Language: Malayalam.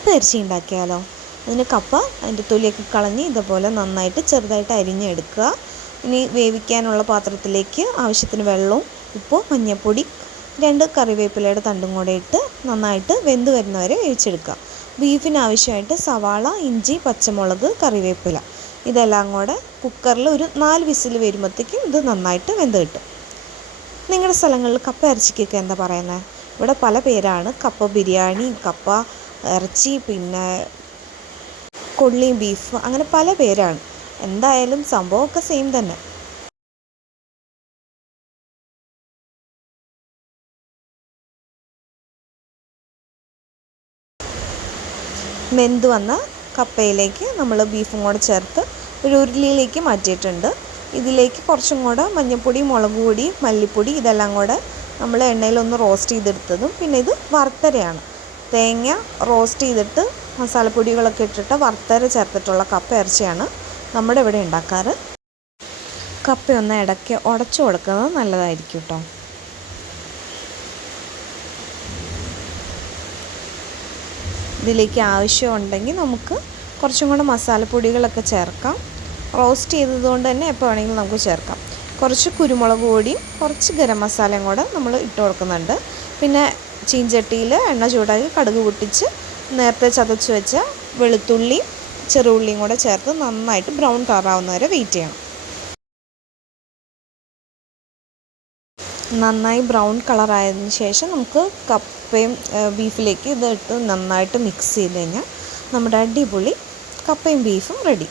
കപ്പ ഇറച്ചി ഉണ്ടാക്കിയാലോ? അതിന് കപ്പ അതിൻ്റെ തൊലിയൊക്കെ കളഞ്ഞ് ഇതുപോലെ നന്നായിട്ട് ചെറുതായിട്ട് അരിഞ്ഞെടുക്കുക. ഇനി വേവിക്കാനുള്ള പാത്രത്തിലേക്ക് ആവശ്യത്തിന് വെള്ളവും ഉപ്പും മഞ്ഞൾപ്പൊടി 2 കറിവേപ്പിലയുടെ തണ്ടും കൂടെ ഇട്ട് നന്നായിട്ട് വെന്ത് വരുന്നവരെ വേവിച്ചെടുക്കുക. ബീഫിന് ആവശ്യമായിട്ട് സവാള, ഇഞ്ചി, പച്ചമുളക്, കറിവേപ്പില ഇതെല്ലാം കൂടെ കുക്കറിൽ ഒരു 4 വിസിൽ വരുമ്പോഴത്തേക്കും ഇത് നന്നായിട്ട് വെന്ത് കിട്ടും. നിങ്ങളുടെ സ്ഥലങ്ങളിൽ കപ്പ ഇറച്ചിക്കൊക്കെ എന്താ പറയുന്നത്? ഇവിടെ പല പേരാണ്. കപ്പ ബിരിയാണി, കപ്പ ഇറച്ചി, പിന്നെ കൊള്ളി ബീഫ്, അങ്ങനെ പല പേരാണ്. എന്തായാലും സംഭവമൊക്കെ സെയിം തന്നെ. വെന്ത് വന്ന കപ്പയിലേക്ക് നമ്മൾ ബീഫും കൂടെ ചേർത്ത് ഒരു ഉരുളിയിലേക്ക് മാറ്റിയിട്ടുണ്ട്. ഇതിലേക്ക് കുറച്ചും കൂടെ മഞ്ഞൾപ്പൊടി, മുളക് പൊടി, മല്ലിപ്പൊടി ഇതെല്ലാം കൂടെ നമ്മൾ എണ്ണയിലൊന്ന് റോസ്റ്റ് ചെയ്തെടുത്തതും പിന്നെ ഇത് വറുത്തരയാണ്. തേങ്ങ റോസ്റ്റ് ചെയ്തിട്ട് മസാലപ്പൊടികളൊക്കെ ഇട്ടിട്ട് വറുത്തര ചേർത്തിട്ടുള്ള കപ്പ ഇറച്ചിയാണ് നമ്മുടെ ഇവിടെ ഉണ്ടാക്കാറ്. കപ്പയൊന്ന് ഇടയ്ക്ക് ഉടച്ചു കൊടുക്കുന്നത് നല്ലതായിരിക്കും കേട്ടോ. ഇതിലേക്ക് ആവശ്യമുണ്ടെങ്കിൽ നമുക്ക് കുറച്ചും കൂടെ മസാലപ്പൊടികളൊക്കെ ചേർക്കാം. റോസ്റ്റ് ചെയ്തതുകൊണ്ട് തന്നെ എപ്പോൾ വേണമെങ്കിലും നമുക്ക് ചേർക്കാം. കുറച്ച് കുരുമുളക് പൊടിയും കുറച്ച് ഗരം മസാലയും കൂടെ നമ്മൾ ഇട്ട് കൊടുക്കുന്നുണ്ട്. പിന്നെ ചീഞ്ചട്ടിയിൽ എണ്ണ ചൂടാക്കി കടുക് പൊട്ടിച്ച് നേരത്തെ ചതച്ച് വെച്ച വെളുത്തുള്ളിയും ചെറുള്ളിയും കൂടെ ചേർത്ത് നന്നായിട്ട് ബ്രൗൺ കളറാവുന്നവരെ വെയിറ്റ് ചെയ്യണം. നന്നായി ബ്രൗൺ കളറായതിന് ശേഷം നമുക്ക് കപ്പയും ബീഫിലേക്ക് ഇത് ഇട്ട് നന്നായിട്ട് മിക്സ് ചെയ്ത് കഴിഞ്ഞാൽ നമ്മുടെ അടിപൊളി കപ്പയും ബീഫും റെഡി.